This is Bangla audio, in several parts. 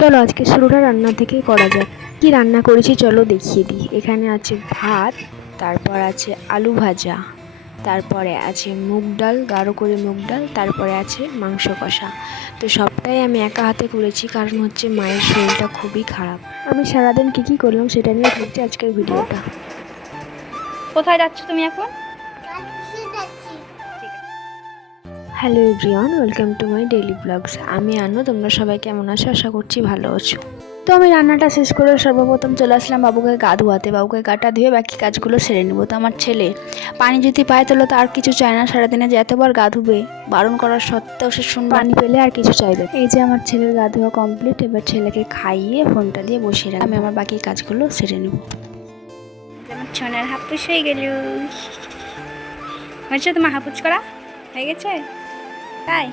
চলো আজকে শুরুটা রান্না থেকেই করা যাক। কি রান্না করেছি চলো দেখিয়ে দিই। এখানে আছে ভাত, তারপর আছে আলু ভাজা, তারপরে আছে মুগ ডাল, গাঢ় করে মুগ ডাল, তারপরে আছে মাংস কষা। তো সবটাই আমি একা হাতে করেছি, কারণ হচ্ছে মায়ের শরীরটা খুবই খারাপ। আমি সারাদিন কী করলাম সেটা নিয়ে থাকছে আজকের ভিডিওটা। কোথায় যাচ্ছ তুমি এখন? Hello everyone, welcome to my daily blogs. আমি আনো, তোমরা সবাই কেমন আছো? আশা করছি ভালো আছো। তো আমি রান্নাটা শেষ করে সর্বপ্রথম চলে আসলাম বাবুকে গা ধোয়াতে। বাবুকে গাটা ধুয়ে বাকি কাজগুলো সেরে নেবো। তো আমার ছেলে পানি যদি পায় তাহলে তো আর কিছু চায় না। সারাদিনে যে এতবার গা ধুবে, বারণ করার সত্ত্বেও সে শুনবে, পানি পেলে আর কিছু চাইবে। এই যে আমার ছেলের গা ধোয়া কমপ্লিট। এবার ছেলেকে খাইয়ে ফোনটা দিয়ে বসিয়ে রাখবো। আমি আমার বাকি কাজগুলো সেরে নেবো। আমার ছোনার হাপুস হয়ে গেল। হয়েছে তোমার হাপুস করা হয়ে গেছে? তাই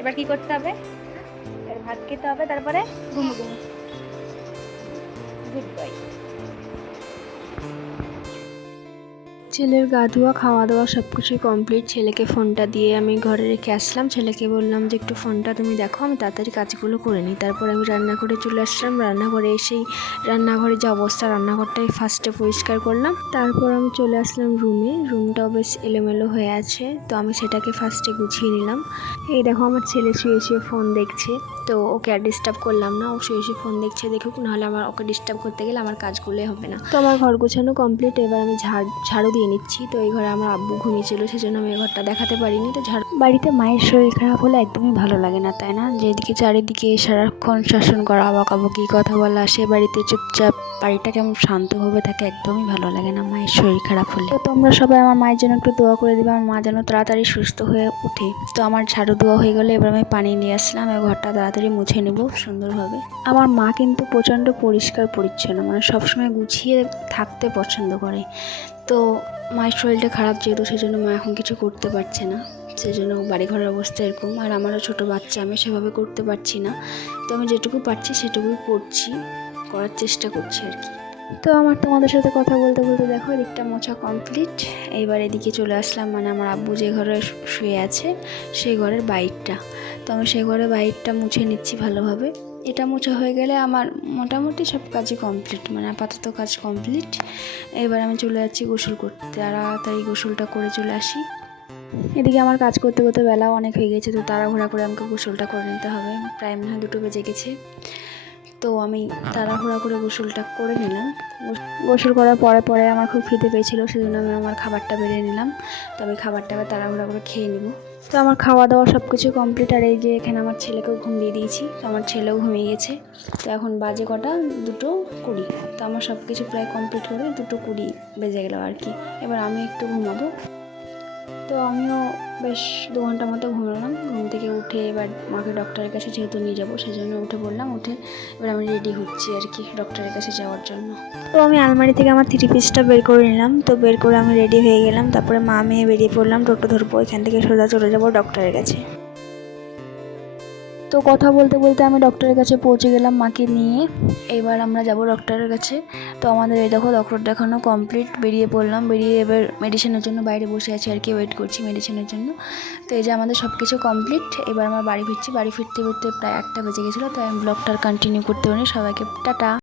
এবার কি করতে হবে? এবার ভাত খেতে হবে, তারপরে ঘুমো ঘুমো। Good bye. ছেলের গা ধোয়া, খাওয়া দাওয়া সব কিছুই কমপ্লিট। ছেলেকে ফোনটা দিয়ে আমি ঘরে রেখে আসলাম। ছেলেকে বললাম যে একটু ফোনটা তুমি দেখো, আমি তাড়াতাড়ি কাজগুলো করে নিই। তারপর আমি রান্নাঘরে চলে আসলাম। রান্নাঘরে এসেই রান্নাঘরে যে অবস্থা, রান্নাঘরটাই ফার্স্টে পরিষ্কার করলাম। তারপর আমি চলে আসলাম রুমে। রুমটাও বেশ এলোমেলো হয়ে আছে, তো আমি সেটাকে ফার্স্টে গুছিয়ে নিলাম। এই দেখো আমার ছেলে শুয়ে শুয়ে ফোন দেখছে। তো ওকে আর ডিস্টার্ব করলাম না, ও শুয়ে শুয়ে ফোন দেখছে দেখুক, নাহলে আমার ওকে ডিস্টার্ব করতে গেলে আমার কাজগুলোই হবে না। তো আমার ঘর গোছানো কমপ্লিট। এবার আমি ঝাড়ু দিয়ে নিচ্ছি। তো এই ঘরে আমার আব্বু ঘুমিয়েছিল, সেজন্য আমি এই ঘরটা দেখাতে পারিনি। তো বাড়িতে মায়ের শরীর খারাপ হলে একদমই ভালো লাগে না, তাই না? যেদিকে চারিদিকে সারাক্ষণ শাসন করা, বকাবকি, কথা বলা, সে বাড়িতে চুপচাপ বাড়িটা কেমন শান্তভাবে থাকে, একদমই ভালো লাগে না মায়ের শরীর খারাপ হলে। তো তোমরা সবাই আমার মায়ের জন্য একটু দোয়া করে দিবে, আমার মা যেন তাড়াতাড়ি সুস্থ হয়ে ওঠে। তো আমার ঝাড়ু দেওয়া হয়ে গেলে এবার আমি পানি নিয়ে আসলাম, এই ঘরটা তাড়াতাড়ি মুছে নেব সুন্দরভাবে। আমার মা কিন্তু প্রচণ্ড পরিষ্কার পরিচ্ছন্ন, মানে সবসময় গুছিয়ে থাকতে পছন্দ করে। তো মায়ের শরীরটা খারাপ যেহেতু, সেজন্য মা এখন কিছু করতে পারছে না, সেজন্য বাড়িঘরের অবস্থা এরকম। আর আমারও ছোটো বাচ্চা, আমি সেভাবে করতে পারছি না। তো আমি যেটুকু পারছি সেটুকুই করছি, করার চেষ্টা করছি আর কি। তো আমার তোমাদের সাথে কথা বলতে বলতে দেখো এদিকটা মোছা কমপ্লিট। এইবার এদিকে চলে আসলাম, মানে আমার আব্বু যে ঘরে শুয়ে আছে সেই ঘরের বাইরটা। তো আমি সেই ঘরের বাইরটা মুছে নিচ্ছি ভালোভাবে। এটা মোছা হয়ে গেলে আমার মোটামুটি সব কাজই কমপ্লিট, মানে আপাতত কাজ কমপ্লিট। এবার আমি চলে যাচ্ছি গোসল করতে, তাড়াতাড়ি গোসলটা করে চলে আসি। এদিকে আমার কাজ করতে করতে বেলাও অনেক হয়ে গেছে, তো তাড়াহুড়া করে আমাকে গোসলটা করে নিতে হবে। প্রায় মনে হয় 2টো বেজে গেছে। তো আমি তাড়াহুড়া করে গোসলটা করে নিলাম। গোসল করার পরে পরে আমার খুব খিদে পেয়েছিলো, সেজন্য আমি আমার খাবারটা বেড়ে নিলাম। তো আমি খাবারটা তাড়াহুড়া করে খেয়ে নেব। তো আমার খাওয়া দাওয়া সব কিছু কমপ্লিট। আর এই যে এখানে আমার ছেলেকেও ঘুম দিয়ে দিয়েছি, তো আমার ছেলেও ঘুমিয়ে গেছে। তো এখন বাজে কটা 2:20। তো আমার সব কিছু প্রায় কমপ্লিট করে 2:20 বেজে গেল আর কি। এবার আমি একটু ঘুমাবো। তো আমিও বেশ 2 ঘন্টা মতো ঘুমালাম। ঘুম থেকে উঠে এবার মাকে ডক্টরের কাছে যেহেতু নিয়ে যাবো, সেজন্য উঠে পড়লাম। উঠে এবার আমি রেডি হচ্ছি আর কি ডক্টরের কাছে যাওয়ার জন্য। তো আমি আলমারি থেকে আমার 3 পিসটা বের করে নিলাম। তো বের করে আমি রেডি হয়ে গেলাম। তারপরে মা মেয়ে বেরিয়ে পড়লাম, টোটো ধরবো, এখান থেকে সোজা চলে যাবো ডক্টরের কাছে। তো কথা বলতে বলতে আমি ডক্টরের কাছে পৌঁছে গেলাম মাকে নিয়ে। এবার আমরা যাব ডক্টরের কাছে। তো আমাদের এই দেখো ডক্টর দেখানো কমপ্লিট, বেরিয়ে পড়লাম। বেরিয়ে এবার মেডিসিনের জন্য বাইরে বসে আছি আর কি, ওয়েট করছি মেডিসিনের জন্য। তো এই যে আমাদের সব কিছু কমপ্লিট। এবার আমরা বাড়ি ফিরছি। বাড়ি ফিরতে ফিরতে প্রায় 1টা বেজে গেছিলো। তাই আমি ব্লগটা কন্টিনিউ করতে পারিনি। সবাইকে টাটা।